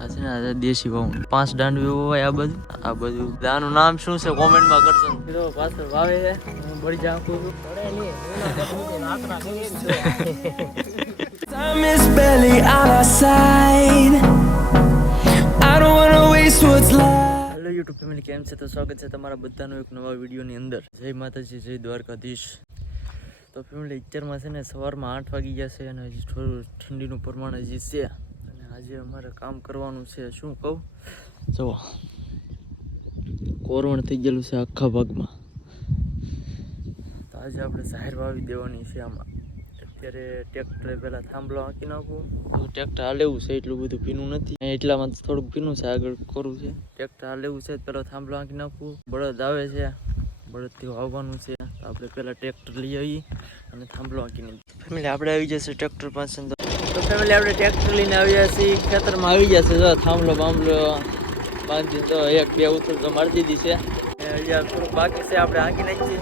આ દેશી વાવણી 5 દાંડવી હોય આ બધું આનું નામ શું છે કોમેન્ટમાં કરજો. કીધો પાછળ વાવે છે હું બળી જાઉં છું. Time is barely on our side. I don't wanna waste what's left. Hello YouTube family, કેમ છે? તો સ્વાગત છે તમારા બધાનું એક નવા વિડીયોની અંદર. જય માતાજી, જય દ્વારકાધીશ. તો ફેમિલી અત્યારમાં છે ને સવારમાં 8 વાગી ગયા છે અને હજી થોડું ઠંડીનું પ્રમાણ હજી છે. અને આજે અમારે કામ કરવાનું છે. શું કહું, જુઓ કોરવણ થઈ ગયેલું છે આખા ભાગમાં. તો આજે આપણે જાહેર વાવી દેવાની છે. આમાં અત્યારે ટ્રેક્ટરે પહેલાં થાંભલો આંકી નાખવું. તો ટ્રેક્ટર હાલેવું છે, એટલું બધું ભીનું નથી. એટલામાં થોડુંક ભીનું છે, આગળ કરવું છે. ટ્રેક્ટર હાલેવું છે, પહેલાં થાંભલો આંકી નાખવું. બળદ આવે છે, બળદથી વાવવાનું છે. તો આપણે પહેલાં ટ્રેક્ટર લઈ આવીએ અને થાંભલો આંકીને ફેમિલી આપણે આવી જશે ટ્રેક્ટર પાસે. તો ફેમિલી આપણે ટ્રેક્ટર લઈને આવ્યા છીએ, ખેતરમાં આવી જશે. જો થાંભલો બાંભલો બાંધી તો 1-2 ઉથલ તો મારી દીધી છે. હજી થોડુંક બાકી છે, આપણે આંકી નાખીએ.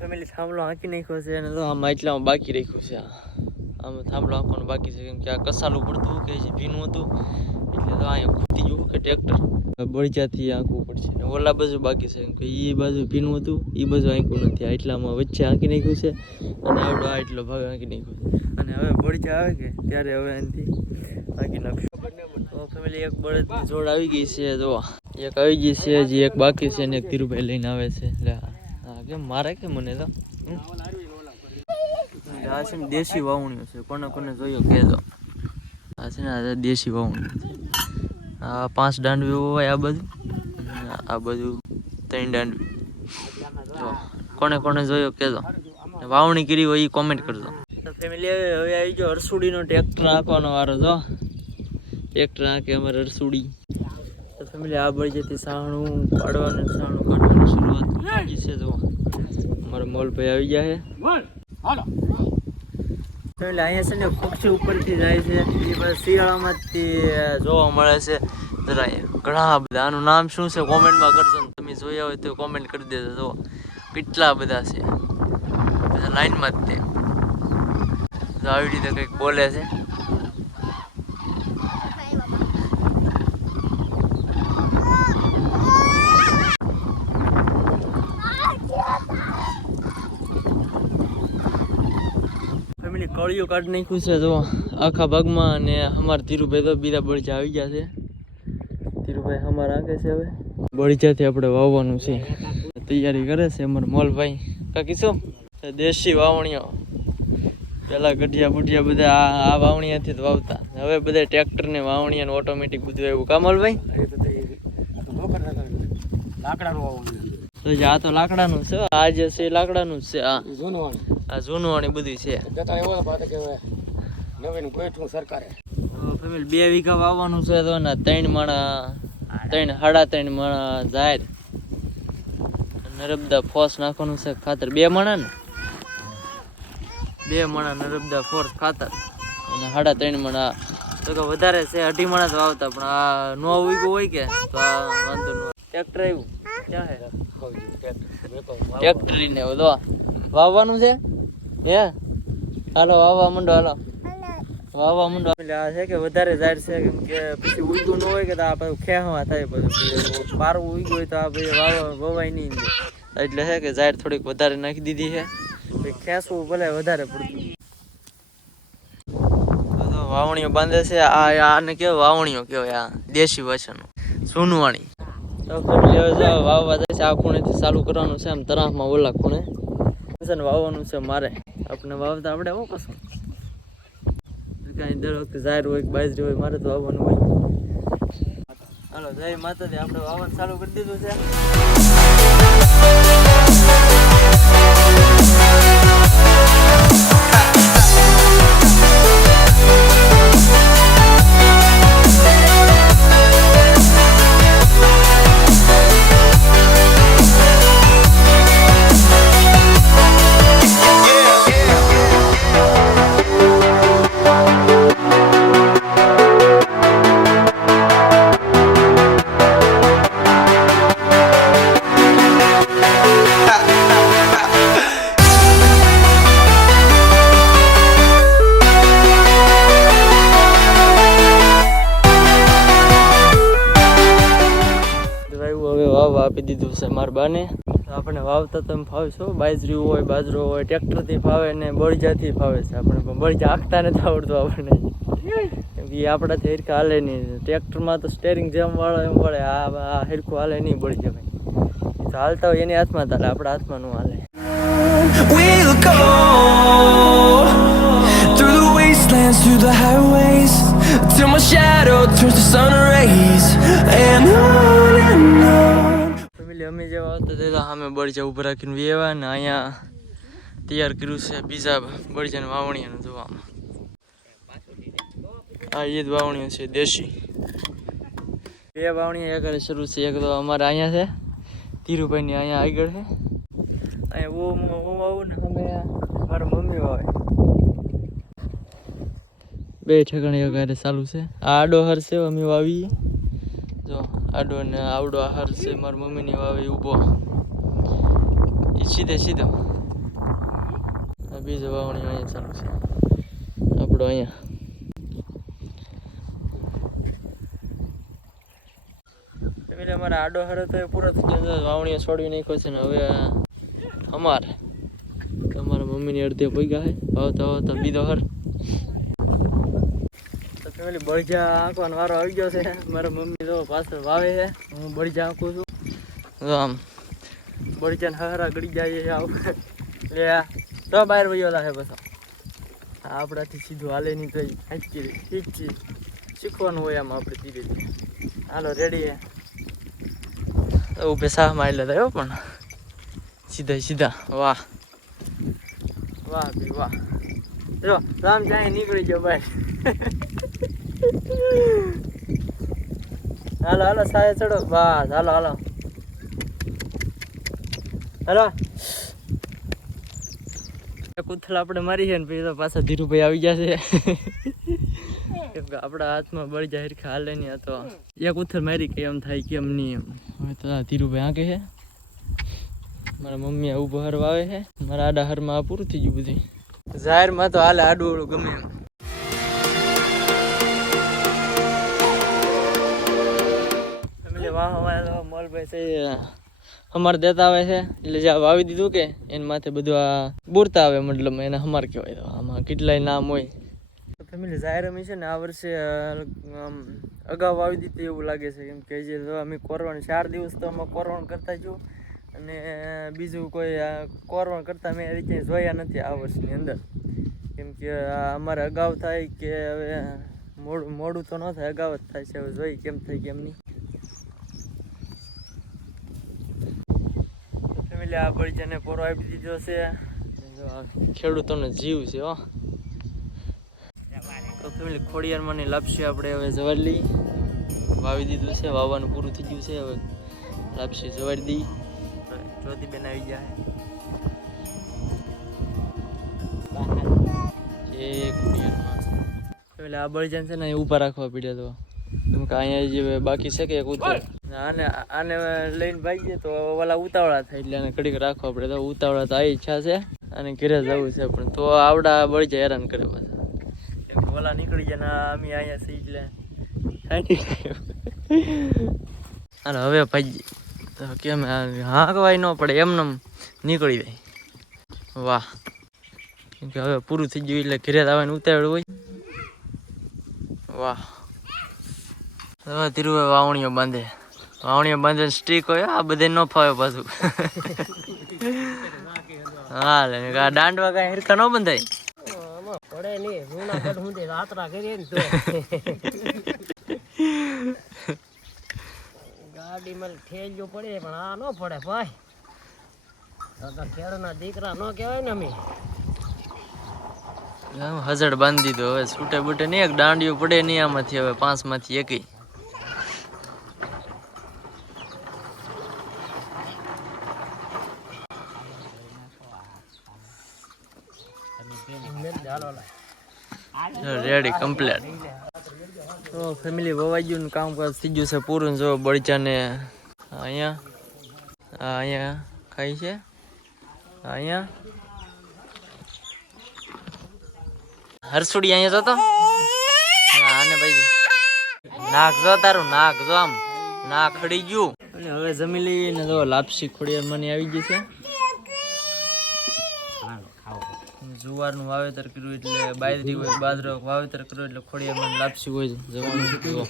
ફેમિલી થાંભલો આંકી નાખ્યો છે અને તો આમાં એટલામાં બાકી રાખ્યું છે. આમાં થાંભલો આંકવાનું બાકી છે, કેમ કે આ કસાલું પડતું કે જે ભીનું હતું એટલે તો અહીંયા ખૂટી ગયું કે ટ્રેક્ટર બળીજાથી આંકવું પડશે. ઓલા બાજુ બાકી છે, કેમ કે એ બાજુ ભીનું હતું, એ બાજુ આંક્યું નથી. આ એટલામાં વચ્ચે આંકી નાખ્યું છે અને આવડો આ એટલો ભાગ આંકી નાખ્યો છે. અને હવે બળીજા આવે કે ત્યારે હવે એનાથી આંકી નાખ્યું. તો ફેમિલી એક બળદની જોડ આવી ગઈ છે. જો એક આવી ગઈ છે, હજી એક બાકી છે અને એક ધીરુભાઈ લઈને આવે છે. એટલે કેમ મારે કે મને તો આ છે ને દેશી વાવણીઓ છે. કોને કોને જોયો કહેજો. આ છે ને આ દેશી વાવણી. આ 5 દાંડવી હોય આ બધું 3 દાંડવી. જો કોને કોને જોયો કહેજો. વાવણી કરી હોય એ કોમેન્ટ કરજો. તો ફેમિલી હવે આવી ગયો હરસુડીનો ટ્રેક્ટર આંકવાનો વારો. જો ટ્રેક્ટર આંકે અમારે હરસુડી. તો ફેમિલી આ બળી જતી સાણું કાઢવાનું શરૂઆત થઈ છે. જો અમારા મોલભાઈ આવી ગયા છે. ફેમિલી અહીંયા છે ને પક્ષી ઉપરથી જાય છે, એ બધા શિયાળામાંથી જોવા મળે છે. જરા ઘણા બધા. આનું નામ શું છે કોમેન્ટમાં કરજો. તમે જોયા હોય તો કોમેન્ટ કરી દેજો. જો કેટલા બધા છે, બધા લાઈનમાં જ તે આવી રીતે કંઈક બોલે છે. કળિયું કાઢી નાખ્યું છે જો આખા ભાગમાં. અને અમારા ધીરુભાઈ તો બીજા બળીજા આવી ગયા છે. ધીરુભાઈ અમારા આગે છે. હવે બળીજાથી આપણે વાવવાનું છે, તૈયારી કરે છે અમારા મોલભાઈ. કાકી શું દેશી વાવણીઓ પેલા ગઢિયા બુઢિયા બધા આ વાવણીયાથી જ વાવતા. હવે બધા ટ્રેક્ટર ને વાવણી અને ઓટોમેટિક બધું એવું. કા મોલભાઈ? તો આ તો લાકડાનું છે. આ જે છે એ લાકડાનું જ છે. આ જૂનવાણી બધી છે. ફેમિલી 2 વીઘા વાવવાનું છે. તો ને 3 માણા 3.5 માણા જાહેર નર્મદા ફોસ નાખવાનું છે ખાતર. 2 માણા ને 2 માણા નર્મદા ફોસ ખાતર અને 3.5 માણા તો કે વધારે છે. 2.5 માણા જ વાવતા, પણ આ નો ઉગ્યું હોય કે તો આ વાંધો ન. ટ્રેક્ટર આવ્યું ક્યાં હે? ટ્રેક્ટર લઈને આવ્યો. વાવવાનું છે હે? હાલો વાવવા માંડો. હાલો વાવવા માંડો. આ છે કે વધારે ઝાડ છે, કેમ કે પછી ઉગ્યું ન હોય કે તો આ બધું ખેહવા થાય. પછી પારવું ઉગ્યું હોય તો આ પછી વવાય નહીં. એટલે છે કે ઝાડ થોડીક વધારે નાખી દીધી છે. ખેંચવું ભલે વધારે પડતું. વાવણીઓ બાંધે છે. આને કેવાય વાવણીઓ કહેવાય. આ દેશી ભાષાનું સૂનવાણી. તો ફેમિલી હવે વાવવા જાય છે. આ ખૂણેથી ચાલુ કરવાનું છે, આમ તરાફમાં ઓલા ખૂણે વાવવાનું છે મારે. આપણે વાવતા આપણે આવો કશું કાંઈ દર વખતે જાહેર હોય કે બાજરી હોય, મારે તો વાવવાનું હોય. હાલો જય માતાજી, આપણે વાવવાનું ચાલુ કરી દીધું છે. વાવવા આપી દીધું છે મારા બાને. આપણે વાવતા તો એમ ફાવે છો, બાજરી હોય, બાજરો હોય, ટ્રેક્ટરથી ફાવે ને બળજાથી ફાવે છે આપણે, પણ બળજા આખતા નથી આવડતું આપણને, કેમ કે આપણાથી હિરકા હાલે નહીં. ટ્રેક્ટરમાં તો સ્ટેરિંગ જેમ વાળો એમ વળે, આ હિરકું હાલે નહીં બળજા ભાઈ. તો હાલતા હોય એની હાથમાં ચાલે, આપણા હાથમાં ન હાલે. We'll go through the wastelands, through the highways, till my shadow turns to sun rays, and on. Family અમે જેવા હતા તે સામે બળજા ઉપર રાખીને વેવા ને અહીંયા તૈયાર કર્યું છે બીજા બળજાને વાવણીઓનું જોવામાં. આ એ જ વાવણીઓ છે દેશી. બે વાવણીઓ એક શરૂ છે, એક તો અમારે અહીંયા છે ધીરુભાઈની અહીંયા આગળ છે. અહીંયા હું વાવું ને અમે મારા મમ્મી વાવે. બે ઠેકાણે એક ચાલુ છે. આ આડો હર છે અમે વાવીએ, જો આડો ને આવડો આહાર છે મારી મમ્મીની વાવે ઊભો, એ સીધે સીધો. આ બીજો વાવણી અહીંયા ચાલુ છે આપણો અહીંયા. એટલે અમારે આડો હર તો પૂરો થઈ ગયો, વાવણીઓ છોડવી નાખ્યો છે ને હવે અમારે તમારા મમ્મીની અડધે પૈગા છે વાવતા વાવતા બીજો હર. તો ફેમિલી બળજા આંકવાનો વારો આવી ગયો છે. મારા મમ્મી તો પાછળ વાવે છે, હું બળજા આંકું છું. તો આમ બળજાને હરા ગળી જાય આવું એટલે તો બહાર વયો લાગે પાછો. આપણાથી સીધું હાલે નહીં, કઈ શીખી શીખવાનું હોય આમ આપણે ધીરે ધીરે. હાલો રેડી ઉભે સાહ મારી થયો પણ સીધા સીધા. વાહ વાહ ભાઈ વાહ. જો રામ ક્યાંય નીકળી ગયો ભાઈ. હાલો હાલો સાહેબ ચડો, બસ હાલો હાલો હાલો. કુથલ આપણે મારી છે ને પછી તો પાછા ધીરુભાઈ આવી ગયા છે. કેમ કે આપણા હાથમાં બળજા હિરખા હાલે નહીં. તો એક ઉથલ મારી કે એમ થાય કેમ નહીં એમ. હવે તો ધીરુભાઈ આંકે છે, મારા મમ્મી ઊભો હરવા આવે છે. મારા આડા હરમાં આ પૂરું થઈ ગયું બધું. જાહેરમાં તો હાલે આડું ઓળું ગમે એમ. ફેમિલી વાહ અમારે તો મોલભાઈ છે હમાર દેતા આવે છે, એટલે જે વાવી દીધું કે એના માથે બધું આ બુરતા આવે, મતલબ એને હમાર કહેવાય. તો આમાં કેટલાય નામ હોય. ફેમિલી જાહેર અમે છે ને આ વર્ષે અગાઉ વાવી દીધી એવું લાગે છે, કેમ કે જે અમે કોરવણ 4 દિવસ તો અમે કોરવણ કરતા છું, અને બીજું કોઈ કોરવણ કરતા મેં રીતે જોયા નથી આ વર્ષની અંદર. કેમ કે અમારે અગાઉ થાય કે હવે મોડું તો ન થાય, અગાઉ જ થાય છે. હવે જોઈ કેમ થાય કેમ નહીં. ફેમિલી આ બળજાને પોરો આપી દીધો છે. ખેડૂતોનો જીવ છે હો. તો ફેમિલી ખોડિયારમાં ની લાપસી આપણે હવે જવાડી લઈ, વાવી દીધું છે, વાવવાનું પૂરું થઈ ગયું છે. હવે લાપસી જવાડી દઈ, ચોથી બેન આવી જાય. એટલે આ બળજાન છે ને એ ઊભા રાખવા પડ્યા. તો કેમ કે અહીંયા જે બાકી છે કે એક ઉતર આને લઈને ભાગીએ તો ઓલા ઉતાવળા થાય, એટલે આને ઘડીક રાખવા પડે. તો ઉતાવળા તો આ ઈચ્છા છે અને ઘરે જવું છે, પણ તો આવડા બળજા હેરાન કરે પાછા. કેમ કે ઓલા નીકળી જાય ને અમે અહીંયા સી એટલે અને હવે ભાઈ તો કેમ હાંકવાય ન પડે, એમને નીકળી જાય. વાહ, કેમ કે હવે પૂરું થઈ ગયું એટલે ઘરે આવવાનું ઉતાવળ હોય. વાહ, હવે ધીરુભાઈ વાવણીઓ બાંધે, વાવણીઓ બાંધે સ્ટીક હોય. આ બધે ન ફાવે પાછું. હા દાંડવા કઈ હિરકા ન બંધાય. ગાડીમાં ઠેલ્યો પડે પણ આ ન પડે ભાઈ. ખેડના દીકરા ન કહેવાય ને અમે. હજડ બાંધી દીધો, હવે છૂટે બૂટે નહીં. એક દાંડિયું પડે નહીં આમાંથી, હવે 5 માંથી એકેય. Ready complete. તો ફેમિલી વવાઈ ગયું ને કામકાજ થઈ ગયું છે પૂરું. જો બળજાને અહીંયા ખાઈ છે, અહીંયા હરસુડી અહીંયા જતો. આને ભાઈ નાક જો તારું નાક જો, આમ નાક ખડી ગયું. અને હવે જમી લઈને જો લાપસી ખોડિયાર મને આવી ગઈ છે. જુવારનું વાવેતર કર્યું એટલે બાજરી હોય, બાજરો વાવેતર કર્યું એટલે ખોડિયાર લાપસી હોય જવાનું.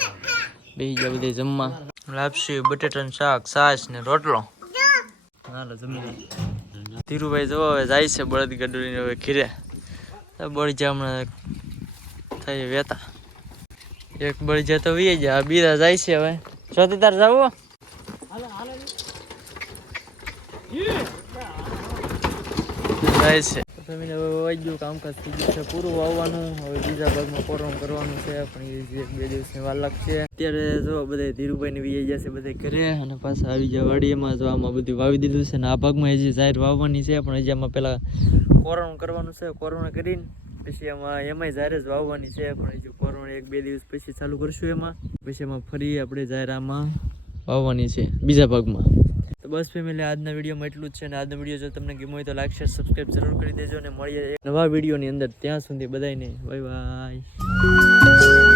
બેસી ગયા બધે જમવા. લાપસી, બટેટાનું શાક, છાશ ને રોટલો. હાલો જમી લે. ધીરુભાઈ જો હવે જાય છે બળદ ગાડું હવે ઘીરે. બળીજા હમણાં થઈ વેતા. એક બળીજા તો વી જાય, બીજા જાય છે હવે. શું તાર જવું જાય છે. જમીને હવે વાગ્યું, કામકાજ થઈ ગયું છે પૂરું વાવવાનું. હવે બીજા ભાગમાં કોરમ કરવાનું છે પણ એ 1-2 દિવસની વાર લાગશે. અત્યારે જો બધા ધીરુભાઈને વી જશે બધે ઘરે અને પાછા આવી જાય વાડીમાં. જો આમાં બધું વાવી દીધું છે ને આ ભાગમાં હજી જાહેર વાવવાની છે પણ હજી આમાં પેલા કોરણ કરવાનું છે. કોરણ કરીને પછી એમાંય જાહેર જ વાવવાની છે પણ હજી કોરણ 1-2 દિવસ પછી ચાલુ કરશું. એમાં પછી એમાં ફરી આપણે જાહેર આમાં વાવવાની છે બીજા ભાગમાં. તો બસ ફેમિલી આજના વિડીયોમાં એટલું જ છે. અને આજનો વિડીયો જો તમને ગમ્યો હોય તો લાઈક, શેર, સબસ્ક્રાઈબ જરૂર કરી દેજો અને મળીએ એક નવા વિડીયોની અંદર. ત્યાં સુધી બધાને બાય બાય.